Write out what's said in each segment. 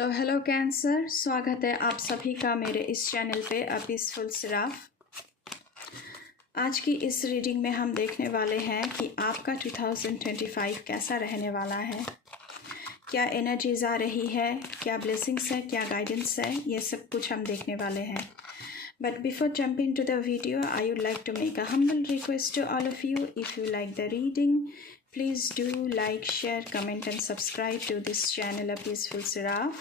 Hello cancer, स्वागत है आप सभी का मेरे इस चैनल पे अ पीसफुल सिराफ। आज की इस रीडिंग में हम देखने वाले हैं कि आपका 2025 कैसा रहने वाला है, क्या एनर्जीज आ रही है, क्या ब्लेसिंग्स है, क्या गाइडेंस है, ये सब कुछ हम देखने वाले हैं। But before jumping to the video, I would like to make a humble request to all of you, if you like the reading, please do like, share, comment and subscribe to this channel A Peaceful Seraph,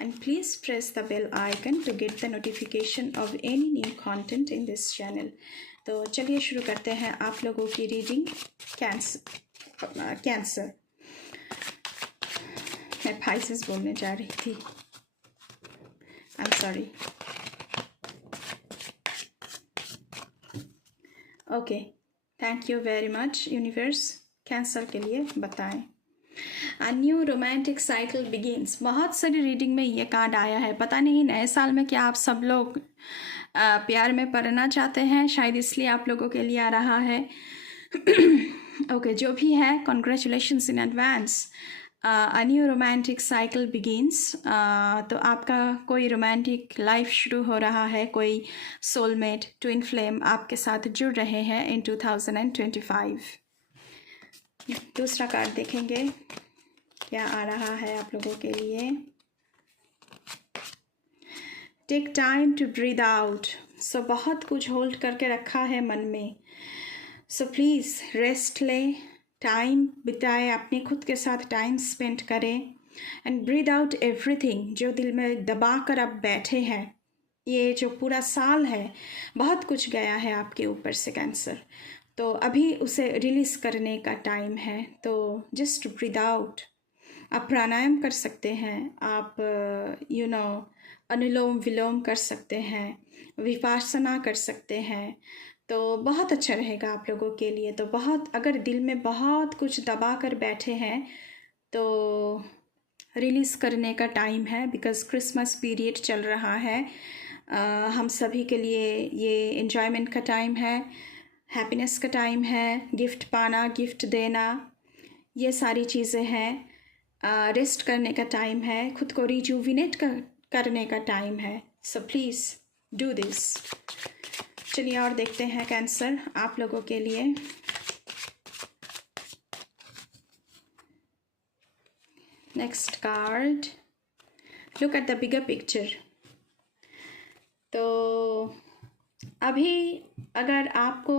and please press the bell icon to get the notification of any new content in this channel. तो चलिए शुरू करते हैं आप लोगों की reading. Cancer, मैं Pisces बोलने जा रही थी, I am sorry. Okay, thank you very much universe. Cancer के लिए बताएं। A new romantic cycle begins. बहुत सारी रीडिंग में ये कार्ड आया है। पता नहीं नए साल में क्या आप सब लोग प्यार में पड़ना चाहते हैं, शायद इसलिए आप लोगों के लिए आ रहा है। ओके, जो भी है, congratulations in advance. A new romantic cycle begins. तो आपका कोई रोमांटिक लाइफ शुरू हो रहा है, कोई सोलमेट, ट्विन फ्लेम आपके साथ जुड़ रहे हैं इन 2025। दूसरा कार्ड देखेंगे क्या आ रहा है आप लोगों के लिए। Take time to breathe out. So बहुत कुछ होल्ड करके रखा है मन में, सो प्लीज़ रेस्ट ले, टाइम बिताए, अपने खुद के साथ टाइम स्पेंड करें एंड ब्रीद आउट एवरीथिंग जो दिल में दबा कर अब बैठे हैं। ये जो पूरा साल है, बहुत कुछ गया है आपके ऊपर से कैंसर, तो अभी उसे रिलीज़ करने का टाइम है। तो जस्ट ब्रीद आउट। आप प्राणायाम कर सकते हैं, आप अनुलोम विलोम कर सकते हैं, विपासना कर सकते हैं, तो बहुत अच्छा रहेगा आप लोगों के लिए। तो बहुत, अगर दिल में बहुत कुछ दबा कर बैठे हैं तो रिलीज़ करने का टाइम है, बिकॉज़ क्रिसमस पीरियड चल रहा है। हम सभी के लिए ये एन्जॉयमेंट का टाइम है, हैप्पीनेस का टाइम है, गिफ्ट पाना, गिफ्ट देना, ये सारी चीज़ें हैं। रेस्ट करने का टाइम है, खुद को रिजुविनेट करने का टाइम है। So please do this. चलिए और देखते हैं कैंसर आप लोगों के लिए। Next card, look at the bigger picture. तो अभी अगर आपको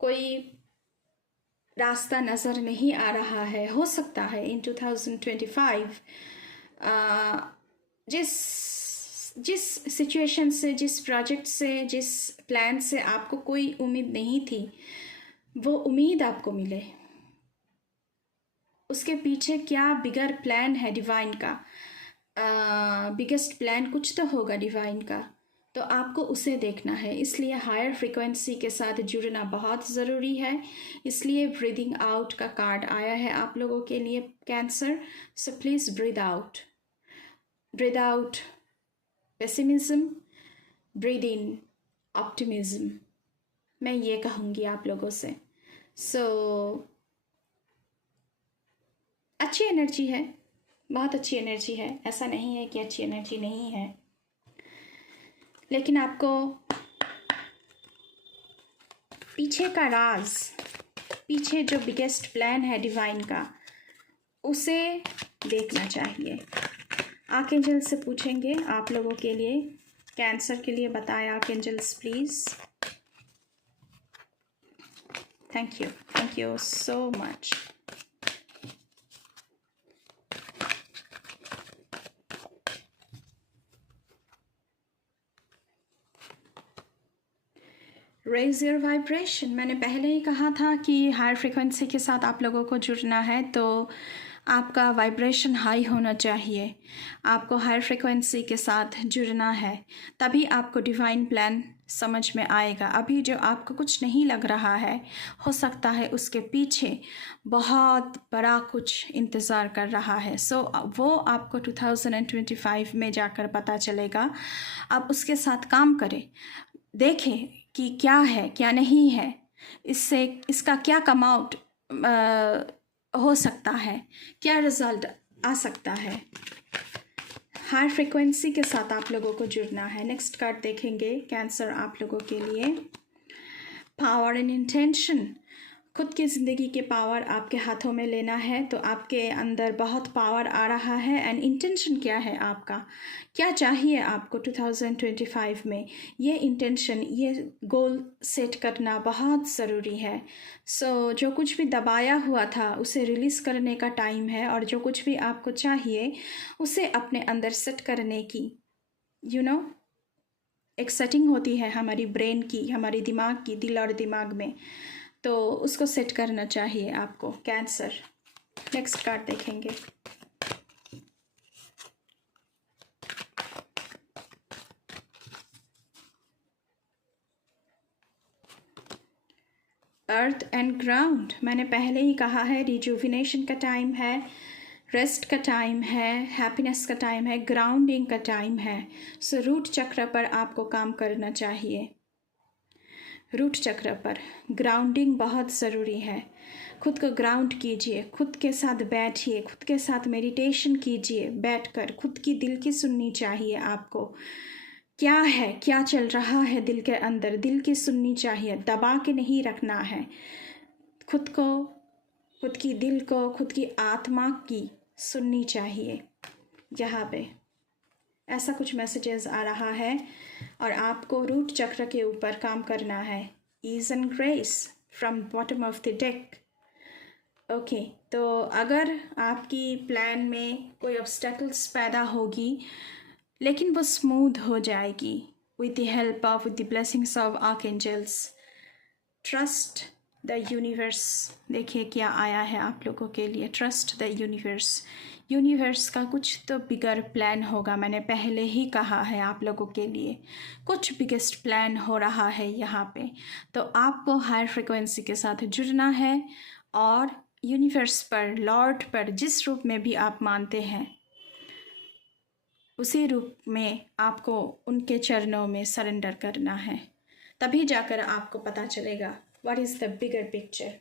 कोई रास्ता नज़र नहीं आ रहा है, हो सकता है इन 2025 जिस सिचुएशन से, जिस प्रोजेक्ट से, जिस प्लान से आपको कोई उम्मीद नहीं थी, वो उम्मीद आपको मिले। उसके पीछे क्या बिगर प्लान है डिवाइन का, बिगेस्ट प्लान कुछ तो होगा डिवाइन का, तो आपको उसे देखना है। इसलिए हायर फ्रीक्वेंसी के साथ जुड़ना बहुत ज़रूरी है। इसलिए ब्रीदिंग आउट का कार्ड आया है आप लोगों के लिए cancer. So please breathe out, breathe out pessimism, breathe in optimism, मैं ये कहूँगी आप लोगों से। सो अच्छी एनर्जी है, बहुत अच्छी एनर्जी है, ऐसा नहीं है कि अच्छी एनर्जी नहीं है, लेकिन आपको पीछे का राज, पीछे जो बिगेस्ट प्लान है डिवाइन का, उसे देखना चाहिए। आर्कएंजल से पूछेंगे आप लोगों के लिए, कैंसर के लिए बताएं archangels please. Thank you so much. Raise your vibration. मैंने पहले ही कहा था कि हायर फ्रिक्वेंसी के साथ आप लोगों को जुड़ना है, तो आपका वाइब्रेशन हाई होना चाहिए। आपको हायर फ्रिक्वेंसी के साथ जुड़ना है, तभी आपको डिवाइन प्लान समझ में आएगा। अभी जो आपको कुछ नहीं लग रहा है, हो सकता है उसके पीछे बहुत बड़ा कुछ इंतज़ार कर रहा है। सो वो आपको 2025 में जाकर पता चलेगा। आप उसके साथ काम करें, देखें कि क्या है, क्या नहीं है, इससे इसका क्या कम आउट हो सकता है, क्या रिज़ल्ट आ सकता है। हाई फ्रिक्वेंसी के साथ आप लोगों को जुड़ना है। नेक्स्ट कार्ड देखेंगे कैंसर आप लोगों के लिए, पावर एंड इंटेंशन। खुद की ज़िंदगी के पावर आपके हाथों में लेना है, तो आपके अंदर बहुत पावर आ रहा है। एंड इंटेंशन क्या है आपका, क्या चाहिए आपको 2025 में, ये इंटेंशन, ये गोल सेट करना बहुत ज़रूरी है। सो जो कुछ भी दबाया हुआ था उसे रिलीज़ करने का टाइम है, और जो कुछ भी आपको चाहिए उसे अपने अंदर सेट करने की एक सेटिंग होती है हमारी ब्रेन की, हमारी दिमाग की, दिल और दिमाग में, तो उसको सेट करना चाहिए आपको कैंसर। नेक्स्ट कार्ड देखेंगे, अर्थ एंड ग्राउंड। मैंने पहले ही कहा है, रिजुविनेशन का टाइम है, रेस्ट का टाइम है, हैप्पीनेस का टाइम है, ग्राउंडिंग का टाइम है। सो रूट चक्र पर आपको काम करना चाहिए। रूट चक्र पर ग्राउंडिंग बहुत ज़रूरी है। खुद को ग्राउंड कीजिए, खुद के साथ बैठिए, खुद के साथ मेडिटेशन कीजिए, बैठकर खुद की दिल की सुननी चाहिए आपको। क्या है, क्या चल रहा है दिल के अंदर, दिल की सुननी चाहिए, दबा के नहीं रखना है। खुद को, खुद की दिल को, खुद की आत्मा की सुननी चाहिए। यहाँ पे ऐसा कुछ मैसेजेस आ रहा है, और आपको रूट चक्र के ऊपर काम करना है। Ease and grace from bottom of the deck. Okay, तो अगर आपकी प्लान में कोई ऑब्स्टेकल्स पैदा होगी, लेकिन वो स्मूथ हो जाएगी with the help of, with the blessings of archangels. Trust the universe. देखिए क्या आया है आप लोगों के लिए, ट्रस्ट द यूनिवर्स। यूनिवर्स का कुछ तो बिगर प्लान होगा, मैंने पहले ही कहा है आप लोगों के लिए कुछ बिगेस्ट प्लान हो रहा है यहाँ पे। तो आपको हायर फ्रिक्वेंसी के साथ जुड़ना है, और यूनिवर्स पर, लॉर्ड पर, जिस रूप में भी आप मानते हैं उसी रूप में आपको उनके चरणों में सरेंडर करना है। तभी जाकर आपको पता चलेगा what is the bigger picture.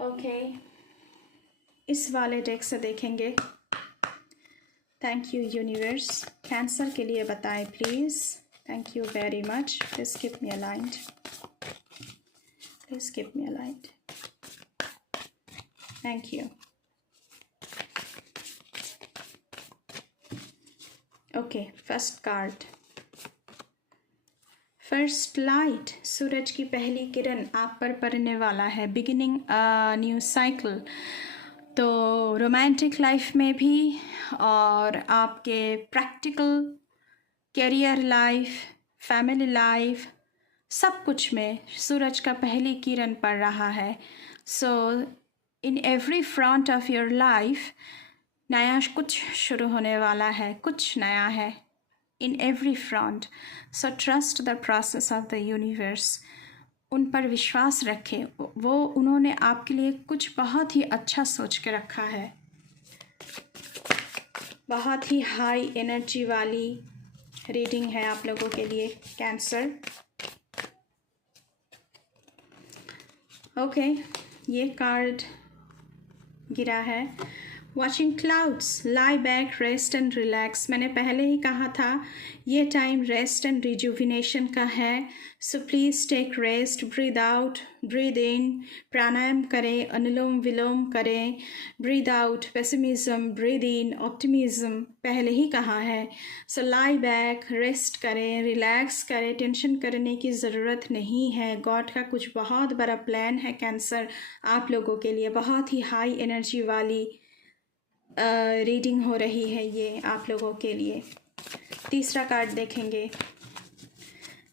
Okay, इस वाले डेक से देखेंगे। थैंक यू यूनिवर्स, कैंसर के लिए बताएं please. Thank you very much. Please keep me aligned, please keep me aligned. Thank you. Okay, first card, first light. सूरज की पहली किरण आप पर पड़ने वाला है, बिगिनिंग अ न्यू साइकिल। तो रोमांटिक लाइफ में भी, और आपके practical career life, family life, सब कुछ में सूरज का पहली किरण पड़ रहा है। So in every front of your life नया कुछ शुरू होने वाला है, कुछ नया है in every front. So trust the process of the universe. उन पर विश्वास रखें, वो उन्होंने आपके लिए कुछ बहुत ही अच्छा सोच के रखा है। बहुत ही हाई एनर्जी वाली रीडिंग है आप लोगों के लिए कैंसर। ओके, ये कार्ड गिरा है, watching clouds, lie back, rest and relax. मैंने पहले ही कहा था ये टाइम रेस्ट एंड रिजुविनेशन का है। So please take rest, breathe out, breathe in, pranayama करें, अनुलोम विलोम करें, breathe out pessimism, breathe in optimism, पहले ही कहा है। सो लाई बैक, रेस्ट करें, रिलैक्स करें, टेंशन करने की ज़रूरत नहीं है। गॉड का कुछ बहुत बड़ा प्लान है कैंसर आप लोगों के लिए। बहुत ही हाई एनर्जी वाली रीडिंग हो रही है ये आप लोगों के लिए। तीसरा कार्ड देखेंगे।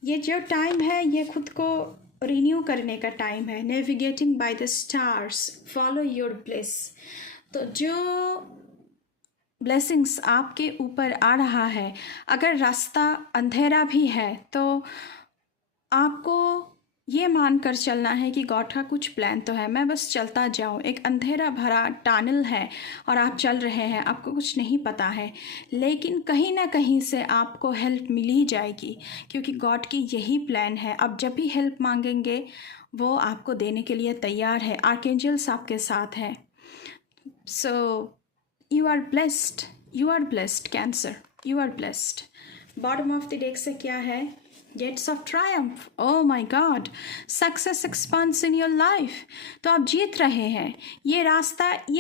ये जो टाइम है ये खुद को रिन्यू करने का टाइम है। Navigating by the stars, follow your bless. तो जो ब्लेसिंग्स आपके ऊपर आ रहा है, अगर रास्ता अंधेरा भी है तो आपको ये मानकर चलना है कि गॉड का कुछ प्लान तो है, मैं बस चलता जाऊँ। एक अंधेरा भरा टनल है और आप चल रहे हैं, आपको कुछ नहीं पता है, लेकिन कहीं ना कहीं से आपको हेल्प मिल ही जाएगी, क्योंकि गॉड की यही प्लान है। अब जब भी हेल्प मांगेंगे वो आपको देने के लिए तैयार है। आर्कएंजल्स आपके साथ हैं। सो you are blessed, you are blessed Cancer, you are blessed. Bottom of the deck से क्या है? Gates of triumph. Oh my God, success expands in your life. तो आप जीत रहे हैं. ये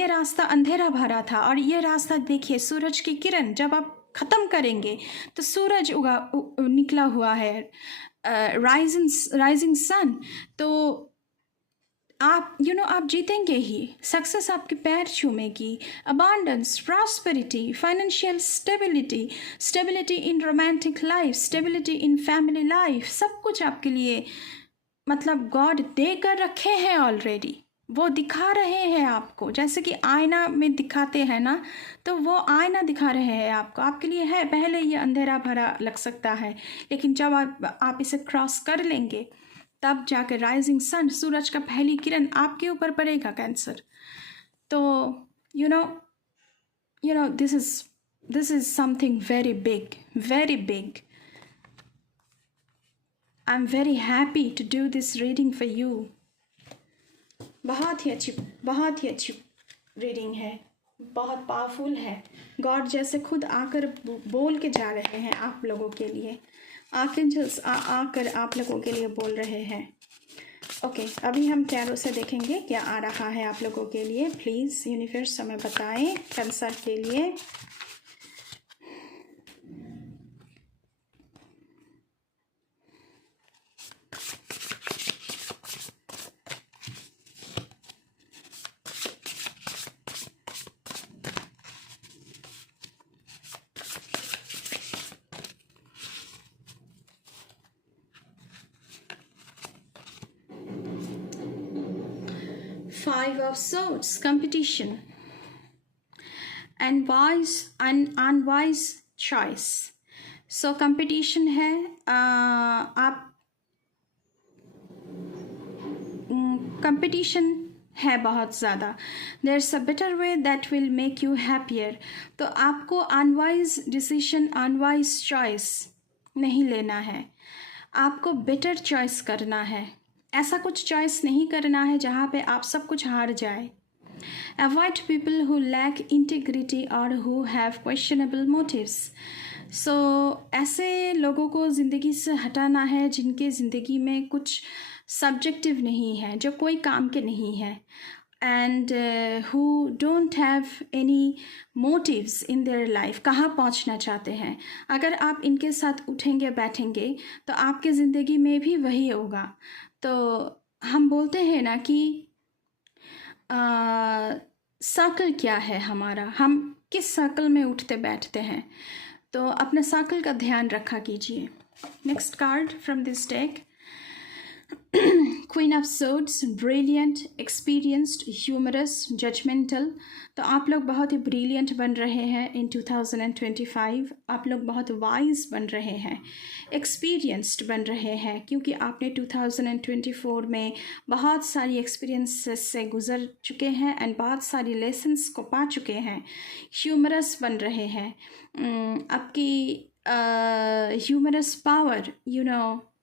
रास्ता अंधेरा भरा था और ये रास्ता देखिए, सूरज की किरण जब आप ख़त्म करेंगे तो सूरज निकला हुआ है, राइजिंग सन. तो आप आप जीतेंगे ही. सक्सेस आपके पैर चूमेगी. Abundance, prosperity, financial stability in romantic life, stability in family life, सब कुछ आपके लिए मतलब गॉड दे कर रखे हैं ऑलरेडी. वो दिखा रहे हैं आपको, जैसे कि आईना में दिखाते हैं ना, तो वो आईना दिखा रहे हैं आपको. आपके लिए है. पहले ये अंधेरा भरा लग सकता है, लेकिन जब आप इसे क्रॉस कर लेंगे तब जाकर राइजिंग सन, सूरज का पहली किरण आपके ऊपर पड़ेगा कैंसर. तो you know this is something very big, very big. I am very happy to do this reading for you. बहुत ही अच्छी रीडिंग है, बहुत पावरफुल है. गॉड जैसे खुद आकर बोल के जा रहे हैं आप लोगों के लिए. आर्कएंजल्स आकर आप लोगों के लिए बोल रहे हैं. ओके, अभी हम टैरो से देखेंगे क्या आ रहा है आप लोगों के लिए. प्लीज़ यूनिवर्स हमें बताएं कैंसर के लिए. Five of Swords, competition and unwise choice. So competition है. आप competition है बहुत ज़्यादा. There's a better way that will make you happier. तो आपको unwise decision, unwise choice नहीं लेना है. आपको better choice करना है. ऐसा कुछ चॉइस नहीं करना है जहाँ पे आप सब कुछ हार जाए. Avoid people who lack integrity और who have questionable motives. So ऐसे लोगों को ज़िंदगी से हटाना है जिनके ज़िंदगी में कुछ सब्जेक्टिव नहीं है, जो कोई काम के नहीं है. And who don't have any motives in their life. कहाँ पहुँचना चाहते हैं. अगर आप इनके साथ उठेंगे बैठेंगे तो आपके ज़िंदगी में भी वही होगा. तो हम बोलते हैं ना कि सर्कल क्या है हमारा, हम किस सर्कल में उठते बैठते हैं. तो अपने सर्कल का ध्यान रखा कीजिए. Next card from this deck, queen of swords, brilliant, experienced, humorous, judgemental. तो आप लोग बहुत ही ब्रिलियंट बन रहे हैं इन 2025. आप लोग बहुत वाइज बन रहे हैं, एक्सपीरियंस्ड बन रहे हैं, क्योंकि आपने 2024 में बहुत सारी एक्सपीरियंसेस से गुजर चुके हैं एंड बहुत सारी लेसन्स को पा चुके हैं. ह्यूमरस बन रहे हैं. आपकी ह्यूमरस पावर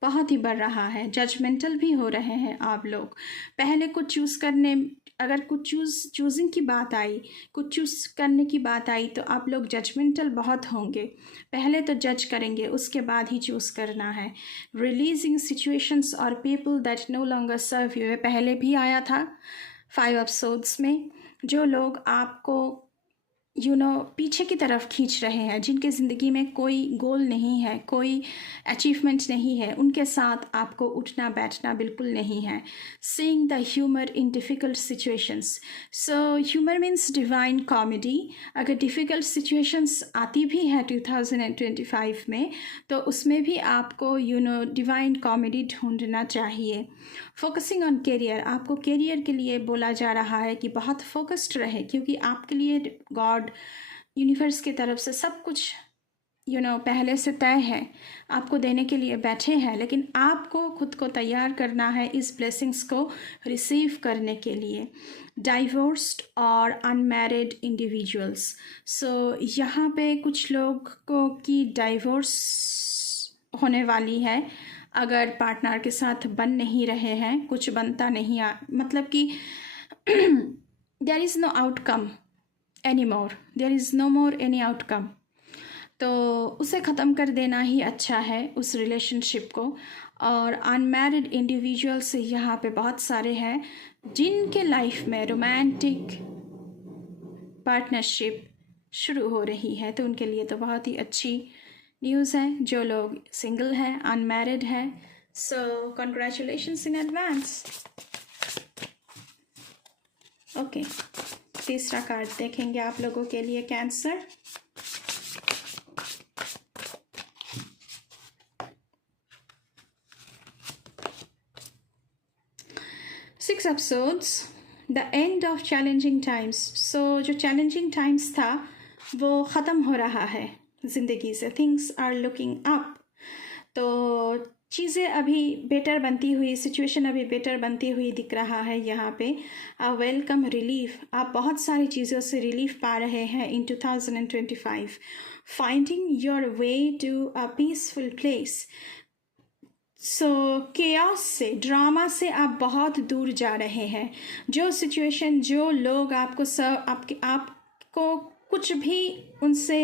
बहुत ही बढ़ रहा है. जजमेंटल भी हो रहे हैं आप लोग. पहले कुछ चूज़ करने, अगर कुछ चूजिंग की बात आई, कुछ चूज़ करने की बात आई तो आप लोग जजमेंटल बहुत होंगे. पहले तो जज करेंगे, उसके बाद ही चूज़ करना है. रिलीजिंग सिचुएशंस और people that no longer serve you. पहले भी आया था 5 ऑफ सोर्ड्स में. जो लोग आपको पीछे की तरफ खींच रहे हैं, जिनके ज़िंदगी में कोई गोल नहीं है, कोई अचीवमेंट नहीं है, उनके साथ आपको उठना बैठना बिल्कुल नहीं है. Seeing the humour in difficult situations. So humour means divine comedy. अगर डिफ़िकल्ट सिचुएशंस आती भी है 2025 में, तो उसमें भी आपको डिवाइन कॉमेडी ढूंढना चाहिए. Focusing on career. आपको करियर के लिए बोला जा रहा है कि बहुत फोकस्ड रहे, क्योंकि आपके लिए गॉड यूनिवर्स की तरफ से सब कुछ पहले से तय है, आपको देने के लिए बैठे हैं. लेकिन आपको खुद को तैयार करना है इस ब्लेसिंग्स को रिसीव करने के लिए. डाइवोर्स्ड और अनमैरिड इंडिविजुअल्स. सो यहाँ पे कुछ लोगों की डाइवोर्स होने वाली है. अगर पार्टनर के साथ बन नहीं रहे हैं, कुछ बनता नहीं, मतलब कि there is no outcome any more, there is no more any outcome. तो उसे ख़त्म कर देना ही अच्छा है उस रिलेशनशिप को। और अनमैरिड इंडिविजुअल्स यहाँ पे बहुत सारे हैं जिनके लाइफ में रोमांटिक पार्टनरशिप शुरू हो रही है, तो उनके लिए तो बहुत ही अच्छी न्यूज़ है। जो लोग सिंगल हैं, अनमैरिड हैं, so congratulations in advance. Okay, तीसरा कार्ड देखेंगे आप लोगों के लिए cancer. Six of swords, the end of challenging times. So जो चैलेंजिंग टाइम्स था वो ख़त्म हो रहा है ज़िंदगी से, थिंग्स आर लुकिंग अप। तो चीज़ें अभी बेटर बनती हुई, सिचुएशन अभी बेटर बनती हुई दिख रहा है यहाँ पे। वेलकम रिलीफ, आप बहुत सारी चीज़ों से रिलीफ पा रहे हैं in 2025। Finding your way to a peaceful place. So chaos से, ड्रामा से आप बहुत दूर जा रहे हैं। जो सिचुएशन, जो लोग आपको कुछ भी उनसे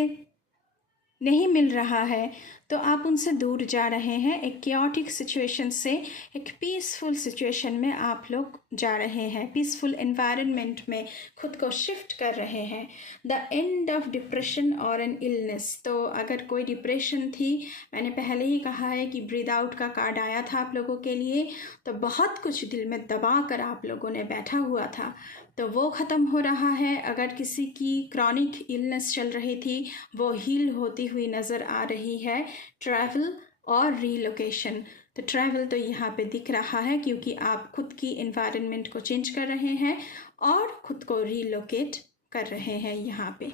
नहीं मिल रहा है, तो आप उनसे दूर जा रहे हैं। एक केओटिक सिचुएशन से एक पीसफुल सिचुएशन में आप लोग जा रहे हैं, पीसफुल एनवायरनमेंट में खुद को शिफ्ट कर रहे हैं। द एंड ऑफ डिप्रेशन और एन इलनेस। तो अगर कोई डिप्रेशन थी, मैंने पहले ही कहा है कि ब्रीद आउट का कार्ड आया था आप लोगों के लिए, तो बहुत कुछ दिल में दबा कर आप लोगों ने बैठा हुआ था, तो वो ख़त्म हो रहा है। अगर किसी की क्रॉनिक इलनेस चल रही थी, वो हील होती हुई नज़र आ रही है। ट्रैवल और रीलोकेशन, तो ट्रैवल तो यहाँ पे दिख रहा है क्योंकि आप खुद की एनवायरनमेंट को चेंज कर रहे हैं और खुद को रीलोकेट कर रहे हैं। यहाँ पे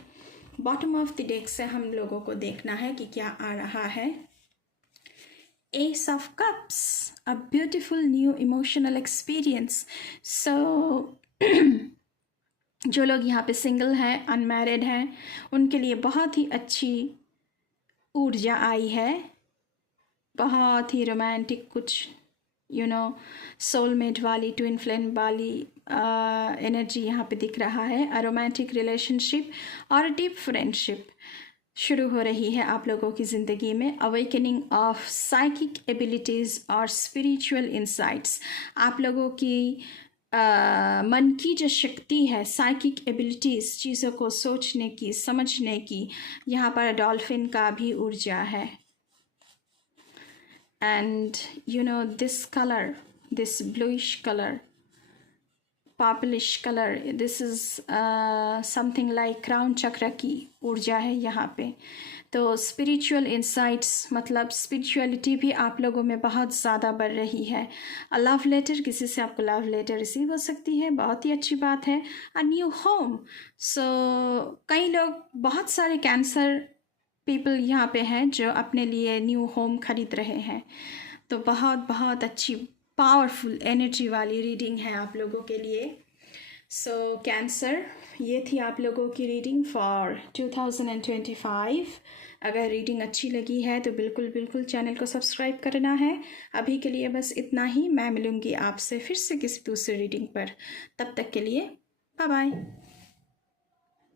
बॉटम ऑफ द डेक से हम लोगों को देखना है कि क्या आ रहा है। Ace of cups, a beautiful new emotional experience. So जो लोग यहाँ पे सिंगल हैं, अनमैरिड हैं, उनके लिए बहुत ही अच्छी ऊर्जा आई है। बहुत ही रोमांटिक, कुछ सोलमेट वाली, ट्विन फ्लेम वाली एनर्जी यहाँ पे दिख रहा है। अ रोमांटिक रिलेशनशिप और डीप फ्रेंडशिप शुरू हो रही है आप लोगों की ज़िंदगी में। अवेकनिंग ऑफ साइकिक एबिलिटीज़ और स्पिरिचुअल इंसाइट्स, आप लोगों की मन की जो शक्ति है, साइकिक एबिलिटीज़, चीज़ों को सोचने की, समझने की, यहाँ पर डॉल्फिन का भी ऊर्जा है। And this colour, this bluish colour, purplish colour, this is something like crown चक्र की ऊर्जा है यहाँ पे। तो स्पिरिचुअल इंसाइट्स मतलब स्पिरिचुअलिटी भी आप लोगों में बहुत ज़्यादा बढ़ रही है। अ लव लेटर, किसी से आपको लव लेटर रिसीव हो सकती है, बहुत ही अच्छी बात है। अ न्यू होम, सो कई लोग, बहुत सारे कैंसर पीपल यहाँ पे हैं जो अपने लिए न्यू होम खरीद रहे हैं। तो बहुत बहुत अच्छी पावरफुल एनर्जी वाली रीडिंग है आप लोगों के लिए। सो कैंसर, ये थी आप लोगों की रीडिंग फॉर 2025। अगर रीडिंग अच्छी लगी है तो बिल्कुल बिल्कुल चैनल को सब्सक्राइब करना है। अभी के लिए बस इतना ही। मैं मिलूँगी आपसे फिर से किसी दूसरी रीडिंग पर। तब तक के लिए बाय बाय।